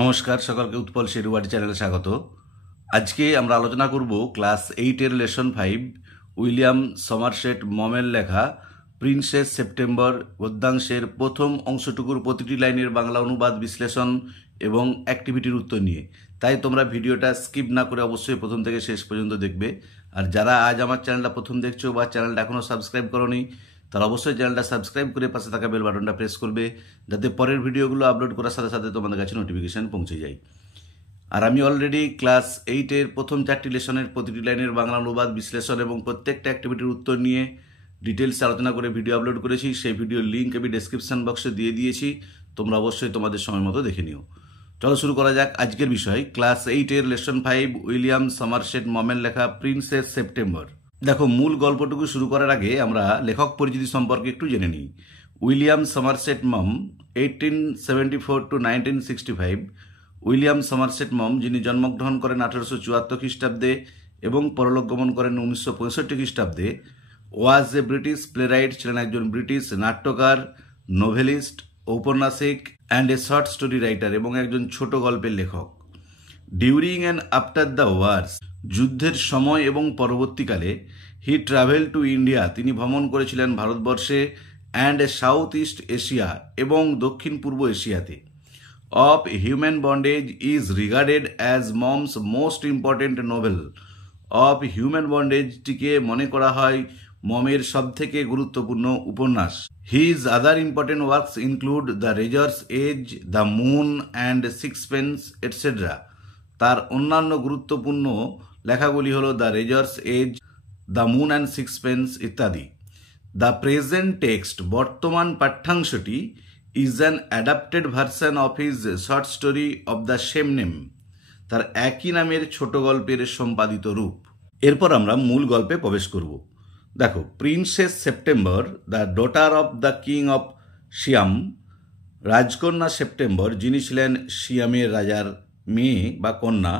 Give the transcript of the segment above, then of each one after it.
নমস্কার সকলকে উৎপল শেরুয়ারি চ্যানেলে স্বাগত। আজকে আমরা আলোচনা করব ক্লাস 8-এর লেসন 5 উইলিয়াম সমারসেট মমের লেখা প্রিন্সেস সেপ্টেম্বর গদ্যাংশের প্রথম অংশটুকুর প্রতিটি লাইনের বাংলা অনুবাদ বিশ্লেষণ এবং অ্যাক্টিভিটির উত্তর নিয়ে। তাই তোমরা ভিডিওটা স্কিপ না করে অবশ্যই প্রথম থেকে শেষ পর্যন্ত দেখবে। আর যারা আজ আমার চ্যানেলটা প্রথম দেখছো বা চ্যানেলটা এখনও সাবস্ক্রাইব করোনি তারা অবশ্যই চ্যানেলটা সাবস্ক্রাইব করে পাশে থাকা বেল বাটনটা প্রেস করবে, যাতে পরের ভিডিওগুলো আপলোড করার সাথে সাথে তোমাদের কাছে নোটিফিকেশান পৌঁছে যায়। আর আমি অলরেডি ক্লাস 8-এর প্রথম 4টি লেসনের প্রতিটি লাইনের বাংলা অনুবাদ বিশ্লেষণ এবং প্রত্যেকটা অ্যাক্টিভিটির উত্তর নিয়ে ডিটেলস আলোচনা করে ভিডিও আপলোড করেছি। সেই ভিডিওর লিঙ্ক আমি ডেসক্রিপশন বক্সে দিয়ে দিয়েছি, তোমরা অবশ্যই তোমাদের সময় মতো দেখে নিও। চলো শুরু করা যাক আজকের বিষয়, ক্লাস 8-এর লেসন 5 উইলিয়াম সমারসেট মমের লেখা প্রিন্সেস সেপ্টেম্বর। দেখো, মূল গল্পটুকু শুরু করার আগে আমরা লেখক পরিচিতি সম্পর্কে একটু জেনে নিই। William Somerset Maugham 1874 to 1965। William Somerset Maugham, যিনি জন্মগ্রহণ করেন 1874 খ্রিস্টাব্দে এবং পরলোক গমন করেন 1965 খ্রিস্টাব্দে, ওয়াজ এ ব্রিটিশ প্লেরাইট, ছিলেন একজন ব্রিটিশ নাট্যকার, নোভেলিস্ট, ঔপন্যাসিক and a short story writer এবং একজন ছোট গল্পের লেখক। ডিউরিং অ্যান্ড আফটার দ্য ওয়ার্স, যুদ্ধের সময় এবং পরবর্তীকালে, হি ট্রাভেল টু ইন্ডিয়া, তিনি ভ্রমণ করেছিলেন ভারতবর্ষে, অ্যান্ড সাউথ ইস্ট এশিয়া এবং দক্ষিণ পূর্ব এশিয়াতে। Of human bondage is regarded as Maugham's most important novel. Of human বন্ডেজটিকে মনে করা হয় মমের সবথেকে গুরুত্বপূর্ণ উপন্যাস। His other important works include the razor's edge, the moon and sixpence etcetera. তার অন্যান্য গুরুত্বপূর্ণ লেখাগুলি হল the razor's edge, the moon and sixpence ইত্যাদি। দ্য প্রেজেন্ট টেক্সট, বর্তমান পাঠ্যাংশটি, is an adapted version of his short story of the same name, তার একই নামের ছোট গল্পের সম্পাদিত রূপ। এরপর আমরা মূল গল্পে প্রবেশ করব। দেখো, princess September, the daughter of the king of Siam, রাজকন্যা সেপ্টেম্বর, যিনি ছিলেন সিয়ামের রাজার মেয়ে বা কন্যা,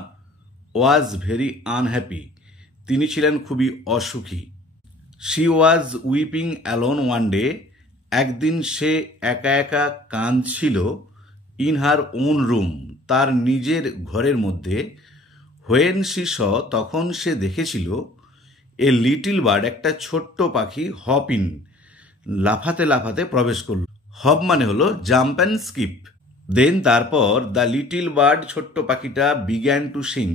ওয়াজ ভেরি আনহ্যাপি, তিনি ছিলেন খুবই অসুখী। She was weeping alone one day, একদিন সে একা একা কাঁদছিল, ইন হার ওন রুম, তার নিজের ঘরের মধ্যে। হোয়েন শি স, তখন সে দেখেছিল, এ লিটিল বার্ড, একটা ছোট্ট পাখি, হপ ইন, লাফাতে লাফাতে প্রবেশ করল। হপ মানে হলো জাম্প অ্যান্ড স্কিপ। দেন তারপর দ্য লিটিল বার্ড, ছোট্ট পাখিটা, বিগ্যান টু সিং,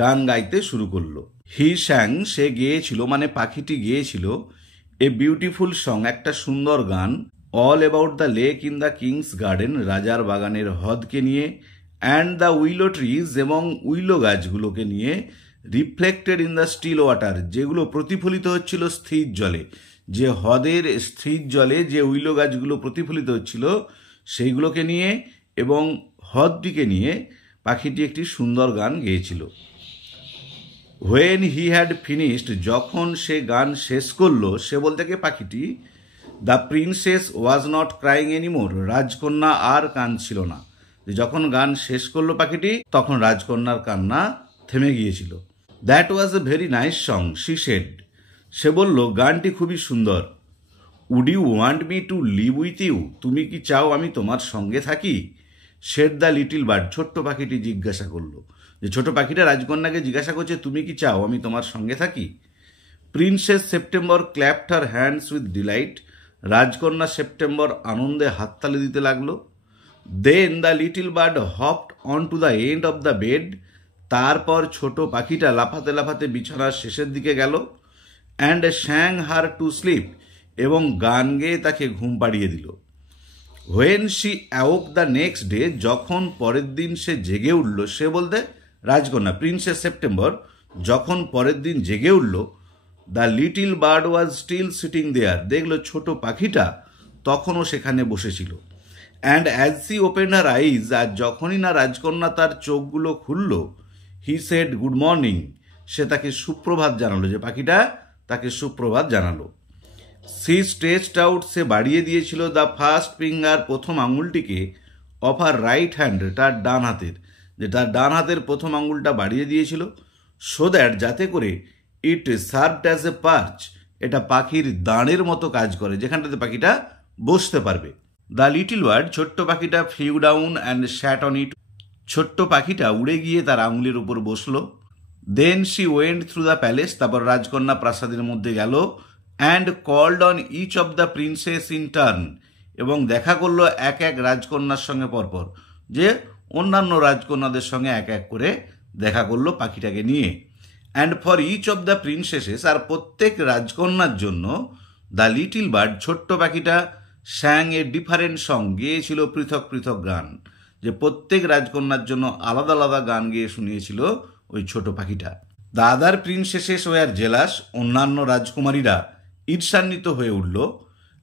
গান গাইতে শুরু করলো। হি স্যাং, সে গেয়েছিল, মানে পাখিটি গেয়েছিল, এ বিউটিফুল সং, একটা সুন্দর গান, all about the lake in the king's garden, রাজার বাগানের হ্রদকে নিয়ে, অ্যান্ড দ্য উইলো ট্রিজ, এবং উইলো গাছগুলোকে নিয়ে, reflected in the still water, যেগুলো প্রতিফলিত হচ্ছিল স্থির জলে, যে হ্রদের স্থির জলে যে উইলো গাছগুলো প্রতিফলিত হচ্ছিল সেইগুলোকে নিয়ে এবং হ্রদটিকে নিয়ে পাখিটি একটি সুন্দর গান গেয়েছিল। হোয়েন হি হ্যাড ফিনিশড, যখন সে গান শেষ করলো, সে বলতে কি পাখিটি, the princess was not crying anymore, রাজকন্যা আর কাঁদছিল না। যখন গান শেষ করলো পাখিটি, তখন রাজকন্যার কান্না থেমে গিয়েছিল। That was a very nice song, she said, সে বলল গানটি খুবই সুন্দর। Would you want me to live with you, তুমি কি চাও আমি তোমার সঙ্গে থাকি? সেড দ্য লিটিল বার্ড, ছোট্ট পাখিটি জিজ্ঞাসা করলো, যে ছোট পাখিটা রাজকন্যাকে জিজ্ঞাসা করছে তুমি কি চাও আমি তোমার সঙ্গে থাকি? Princess September clapped her hands with delight, রাজকন্যা সেপ্টেম্বর আনন্দে হাততালি দিতে লাগলো। Then the little bird hopped on to the end of the bed, তারপর ছোট পাখিটা লাফাতে লাফাতে বিছানার শেষের দিকে গেল। And sang her to sleep, এবং গান গেয়ে তাকে ঘুম পাড়িয়ে দিল। When she awoke the next day, যখন পরের দিন সে জেগে উঠল, সে বলতে রাজকন্যা প্রিন্সেস সেপ্টেম্বর যখন পরের দিন জেগে উঠল, the little bird was still sitting there, দেখলো ছোট পাখিটা তখনও সেখানে বসেছিল। And as she open her eyes, আর যখনই না রাজকন্যা তার চোখগুলো খুলল, হি সেড গুড মর্নিং, সে তাকে সুপ্রভাত জানালো, যে পাখিটা তাকে সুপ্রভাত জানালো। সি স্ট্রেচড আউট, সে বাড়িয়ে দিয়েছিল, দ্য ফার্স্ট ফিঙ্গার, প্রথম আঙুলটিকে, অফ আর রাইট হ্যান্ড, তার ডান হাতের, যে তার ডান হাতের প্রথম আঙুলটা বাড়িয়ে দিয়েছিল, সো দ্যাট, যাতে করে, ইট সার্ভড অ্যাজ এ পার্চ, এটা পাখির দাঁড়ের মতো কাজ করে, যেখানটাতে পাখিটা বসতে পারবে। দ্য লিটিল বার্ড, ছোট্ট পাখিটা, flew down and sat on it, ছোট্ট পাখিটা উড়ে গিয়ে তার আঙুলের উপর বসলো। Then she went through the palace, তারপর রাজকন্যা প্রাসাদের মধ্যে গেল। And called on each of the princess in turn, এবং দেখা করলো এক এক রাজকন্যার সঙ্গে পরপর, যে অন্যান্য রাজকন্যাদের সঙ্গে এক এক করে দেখা করলো পাখিটাকে নিয়ে। And for each of the princesses, আর প্রত্যেক রাজকন্যার জন্য দ্য লিটিল বার্ড, ছোট্ট পাখিটা, স্যাং এ ডিফারেন্ট সং, গেয়েছিল পৃথক পৃথক গান, যে প্রত্যেক রাজকন্যার জন্য আলাদা আলাদা গান গেয়ে শুনিয়েছিল ওই ছোট পাখিটা। The other princesses were jealous, অন্যান্য রাজকুমারীরা ঈর্ষান্বিত হয়ে উঠল।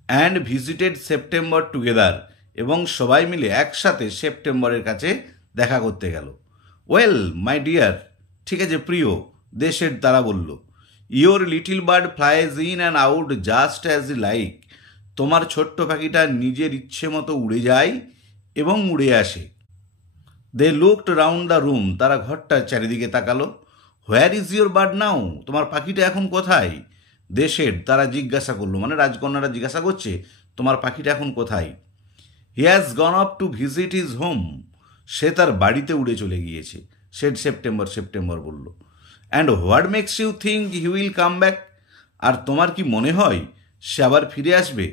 অ্যান্ড ভিজিটেড সেপ্টেম্বর টুগেদার, এবং সবাই মিলে একসাথে সেপ্টেম্বরের কাছে দেখা করতে গেল। ওয়েল মাই ডিয়ার, ঠিক আছে প্রিয়, দেশের তারা বলল, your little bird flies in and out just as he like, তোমার ছোট্ট পাখিটা নিজের ইচ্ছে মতো উড়ে যায় এবং উড়ে আসে। They looked round the room, তারা ঘরটার চারিদিকে তাকালো। Where is your bird now, তোমার পাখিটা এখন কোথায়? দেশের তারা জিজ্ঞাসা করলো, মানে রাজকন্যারা জিজ্ঞাসা করছে তোমার পাখিটা এখন কোথায়? He has gone up to visit his home, সে তার বাড়িতে উড়ে চলে গিয়েছে। সেপ্টেম্বর বলল। And what makes you think he will come back, আর তোমার কি মনে হয় সে আবার ফিরে আসবে?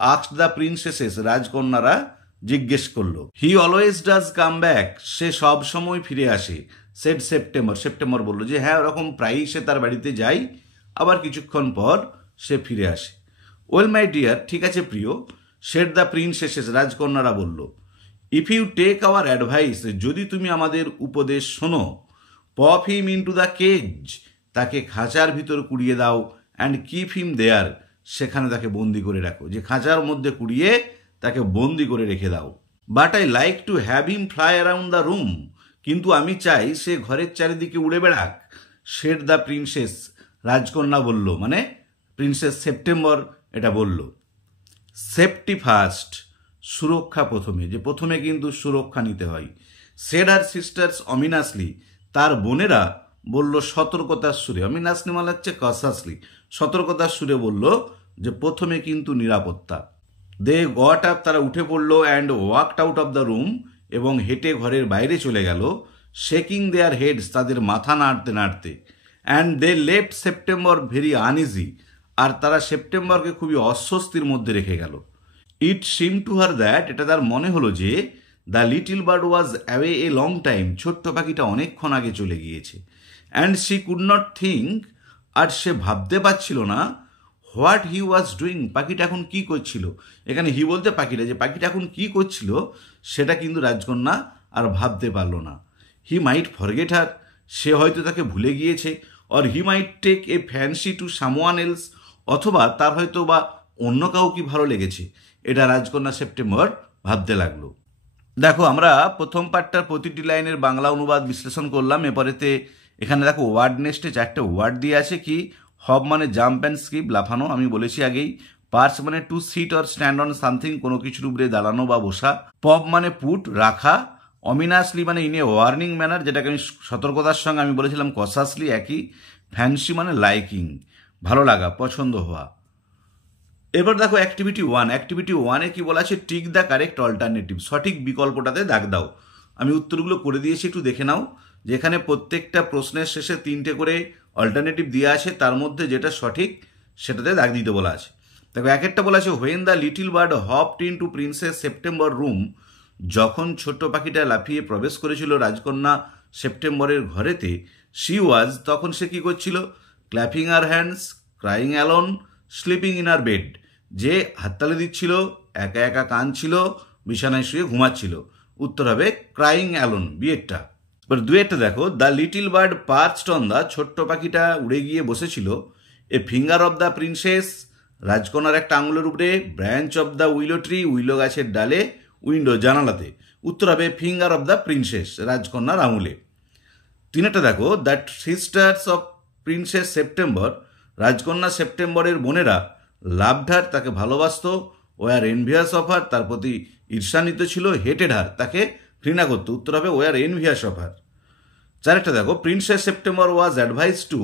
আস্কড দ্য প্রিন্সেসেস, রাজকন্যারা জিজ্ঞেস করলো। He always does come back, সে সব সময় ফিরে আসে। সেপ্টেম্বর বলল যে হ্যাঁ, ওরকম প্রায়ই সে তার বাড়িতে যায়, আবার কিছুক্ষণ পর সে ফিরে আসে। ওয়েল মাই ডিয়ার, ঠিক আছে প্রিয়, সেড দ্য প্রিন্সেসেস, রাজকন্যারা বলল, if you take our advice, যদি তুমি আমাদের উপদেশ শোনো, pop him into the cage, তাকে খাঁচার ভিতর কুড়িয়ে দাও। অ্যান্ড কিপ হিম দেয়ার, সেখানে তাকে বন্দি করে রাখো, যে খাঁচার মধ্যে কুড়িয়ে তাকে বন্দি করে রেখে দাও। But I like to have him fly around the room, কিন্তু আমি চাই সে ঘরের চারিদিকে উড়ে বেড়াক। সেড দ্য প্রিন্সেস, রাজকন্যা বলল, মানে প্রিন্সেস সেপ্টেম্বর এটা বলল। সেফটি ফার্স্ট, সুরক্ষা প্রথমে, যে প্রথমে কিন্তু সুরক্ষা নিতে হয়। সেড আর সিস্টার্স অমিনাসলি, তার বোনেরা বলল সতর্কতার সুরে, অমিনাসলি মানে হচ্ছে কসাসলি, সতর্কতার সুরে বলল যে প্রথমে কিন্তু নিরাপত্তা। দে গট আপ, তারা উঠে পড়লো। And walked out of the room, এবং হেঁটে ঘরের বাইরে চলে গেল। শেকিং দেয়ার হেডস, তাদের মাথা নাড়তে নাড়তে। And they left September very uneasy, আর তারা সেপ্টেম্বরকে খুবই অস্বস্তির মধ্যে রেখে গেল। ইট সিম টু হার দ্যাট, এটা তার মনে হলো যে the little bird was away a long time, ছোট্ট পাখিটা অনেকক্ষণ আগে চলে গিয়েছে। And she could not think, আর সে ভাবতে পারছিল না, হোয়াট হি ওয়াজ ডুইং, পাখিটা এখন কি করছিল। এখানে হি বলতে পাখিটা, যে পাখিটা এখন কি করছিল সেটা কিন্তু রাজকন্যা আর ভাবতে পারল না। হি মাইট ফরগেট হার, সে হয়তো তাকে ভুলে গিয়েছে। Or he might take a fancy to someone else, অথবা তার হয়তো বা অন্য কাউকে ভালো লেগেছে, এটা রাজকন্যা সেপ্টেম্বর ভাবতে লাগলো। দেখো, আমরা প্রথম পার্টটার প্রতিটি লাইনের বাংলা অনুবাদ বিশ্লেষণ করলাম। এরপরেতে এখানে দেখো ওয়ার্ড নেস্টে 4টে ওয়ার্ড দিয়ে আছে। কি, হব মানে জাম্প অ্যান্ড স্কিপ, লাফানো, আমি বলেছি আগেই। পার্স মানে to sit or stand on something, কোনো কিছুর উপরে দাঁড়ানো বা বসা। পপ মানে পুট, রাখা। অমিনাসলি মানে ইন এ ওয়ার্নিং ম্যানার, যেটাকে আমি সতর্কতার সঙ্গে আমি বলেছিলাম কসাসলি, একই। ফ্যান্সি মানে লাইকিং, ভালো লাগা, পছন্দ হওয়া। এবার দেখো অ্যাক্টিভিটি 1, অ্যাক্টিভিটি 1-এ কি বলা আছে, টিক দ্য কারেক্ট অল্টারনেটিভ, সঠিক বিকল্পটাতে দাগ দাও। আমি উত্তরগুলো করে দিয়েছি, একটু দেখে নাও। যেখানে প্রত্যেকটা প্রশ্নের শেষে 3টে করে অল্টারনেটিভ দেওয়া আছে, তার মধ্যে যেটা সঠিক সেটাতে দাগ দিতে বলা আছে। দেখো, এক একটা বলা আছে, when the little bird hopped in to princess September room, যখন ছোট্ট পাখিটা লাফিয়ে প্রবেশ করেছিল রাজকন্যা সেপ্টেম্বরের ঘরেতে, শি ওয়াজ, তখন সে কি করছিল, clapping her hands, crying alone, sleeping in her bed, যে হাততালি দিচ্ছিল, একা একা কাঁদছিল, বিছানায় শুয়ে ঘুমাচ্ছিল। উত্তর হবে ক্রাইং অ্যালোন, বিয়েরটা। এবার দুয়েরটা দেখো, the little bird perched on the, ছোট্ট পাখিটা উড়ে গিয়ে বসেছিল, এ ফিঙ্গার অফ দ্য প্রিন্সেস, রাজকন্যার একটা আঙুলের উপরে, ব্রাঞ্চ অফ দ্য উইলো ট্রি, উইলো গাছের ডালে, উইন্ডো, জানালাতে। উত্তর হবে ফিঙ্গার অফ দ্য প্রিন্সেস, রাজকন্যার আঙুলে। তিনেরটা দেখো, that sisters of princess September, রাজকন্যা সেপ্টেম্বরের বোনেরা, লাভড হার, তাকে ভালোবাসত, ওয়ার এনভিয়াস অফ হার, তার প্রতি ঈর্ষান্বিত ছিল, হেটেড হার, তাকে ঘৃণা করত। উত্তর হবে ওয়ার এনভিয়াস অফ হার। চারেরটা দেখো, প্রিন্সেস সেপ্টেম্বর ওয়াজ অ্যাডভাইস টু,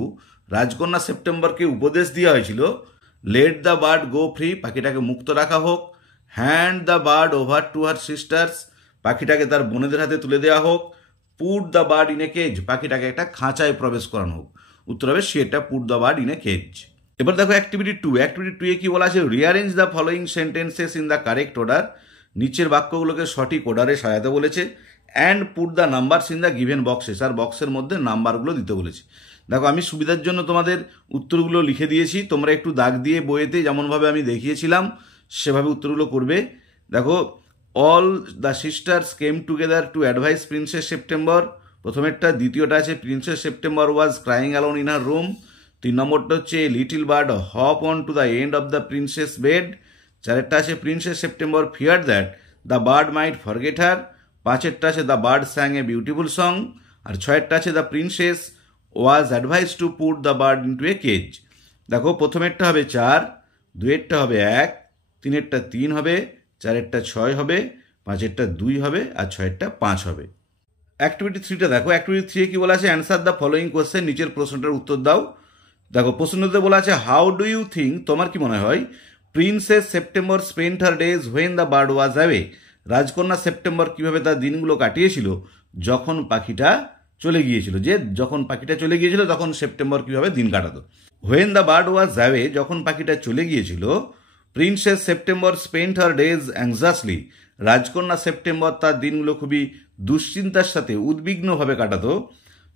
রাজকন্যা সেপ্টেম্বরকে উপদেশ দেওয়া হয়েছিল, let the bird go free, পাখিটাকে মুক্ত রাখা হোক। Hand the bird over to her sisters, পাখিটাকে তার বোনেদের হাতে তুলে দেওয়া হোক। Put the bird in a cage, পাখিটাকে একটা খাঁচায় প্রবেশ করানো হোক। উত্তর হবে সেটা put the bird in a cage. এবার দেখো অ্যাক্টিভিটি 2। অ্যাক্টিভিটি 2 এ কি বলা আছে, rearrange the following sentences in the correct order, নিচের বাক্যগুলোকে সঠিক অর্ডারে সাজাতে বলেছে। And put the numbers in the given boxes, আর বক্সের মধ্যে নাম্বারগুলো দিতে বলেছে। দেখো আমি সুবিধার জন্য তোমাদের উত্তরগুলো লিখে দিয়েছি, তোমরা একটু দাগ দিয়ে বইয়েতে যেমনভাবে আমি দেখিয়েছিলাম সেভাবে উত্তরগুলো করবে। দেখো, all the sisters came together to advise princess September, প্রথমেরটা। দ্বিতীয়টা আছে princess September was crying alone in her room. 3 নম্বরটা হচ্ছে little bird hop on to the end of the princess bed. 4টা আছে princess September fear that the bird might forget her. 5টা আছে the bird sang a beautiful song. আর 6টা আছে the princess was advise to put the bird into A cage. দেখো, প্রথমেরটা হবে 4, 2এরটা হবে 1, 3এরটা 3 হবে, 4এরটা 6 হবে, 5এরটা 2 হবে, আর 6এরটা 5 হবে। অ্যাক্টিভিটি 3টা দেখো, অ্যাক্টিভিটি 3 কি বলা আছে, অ্যান্সার দ্য ফলোয়িং কোয়েশ্চেন, নিচের প্রশ্নটার উত্তর দাও। দেখো প্রশ্নতে বলা আছে হাউ ডু ইউ থিঙ্ক, তোমার কি মনে হয়, princess September spent her days when the bird was away, রাজকন্যা সেপ্টেম্বর কিভাবে তার দিনগুলো কাটিয়েছিল যখন পাখিটা চলে গিয়েছিল, যে যখন পাখিটা চলে গিয়েছিল তখন সেপ্টেম্বর কিভাবে দিন কাটাতো। When the bird was away, যখন পাখিটা চলে গিয়েছিল, princess September spent her days anxiously, রাজকন্যা সেপ্টেম্বর তার দিনগুলো খুবই দুশ্চিন্তার সাথে উদ্বিগ্নভাবে কাটাতো।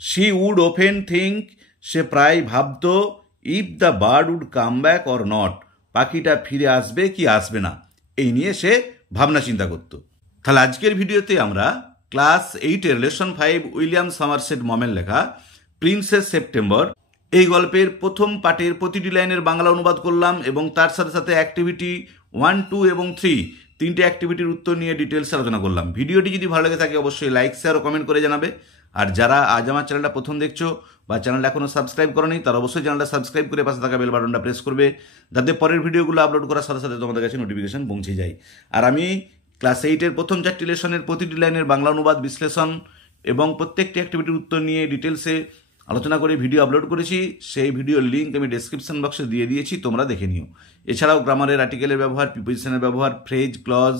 শি উড ওফেন থিঙ্ক, সে প্রায় ভাবত, if the bird would come back or not, পাখিটা ফিরে আসবে কি আসবে না, এই নিয়ে সে ভাবনা চিন্তা করত। তাহলে আজকের ভিডিওতে আমরা ক্লাস 8-এর লেসন 5 উইলিয়াম সমারসেট মমের লেখা প্রিন্সেস সেপ্টেম্বর এই গল্পের প্রথম পার্টের প্রতিটি লাইনের বাংলা অনুবাদ করলাম, এবং তার সাথে সাথে অ্যাক্টিভিটি 1, 2 এবং 3 তিনটে অ্যাক্টিভিটির উত্তর নিয়ে ডিটেলস আলোচনা করলাম। ভিডিওটি যদি ভালো লেগে থাকে অবশ্যই লাইক, শেয়ার ও কমেন্ট করে জানাবে। আর যারা আজ আমার চ্যানেলটা প্রথম দেখছো বা চ্যানেলটা এখনো সাবস্ক্রাইব করোনি, তারা অবশ্যই চ্যানেলটা সাবস্ক্রাইব করে পাশে থাকা বেল বাটনটা প্রেস করবে, যাতে পরের ভিডিওগুলো আপলোড করার সাথে সাথে তোমাদের কাছে নোটিফিকেশন পৌঁছে যায়। আর আমি ক্লাস 8-এর প্রথম 4টি লেসনের প্রতিটি লাইনের বাংলা অনুবাদ, বিশ্লেষণ এবং প্রত্যেকটি অ্যাক্টিভিটির উত্তর নিয়ে ডিটেলসে আলোচনা করে ভিডিও আপলোড করেছি। সেই ভিডিওর লিঙ্ক আমি ডেসক্রিপশন বক্সে দিয়ে দিয়েছি, তোমরা দেখে নিও। এছাড়াও গ্রামারের, আর্টিকেলের ব্যবহার, প্রিপোজিশনের ব্যবহার, phrase, clause,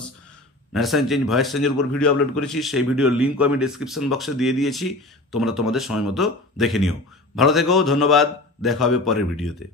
narration change, voice চেঞ্জের উপর ভিডিও আপলোড করেছি, সেই ভিডিওর লিঙ্কও আমি ডেসক্রিপশন বক্সে দিয়ে দিয়েছি, তোমরা তোমাদের সময় মতো দেখে নিও। ভালো থেকো, ধন্যবাদ, দেখা হবে পরের ভিডিওতে।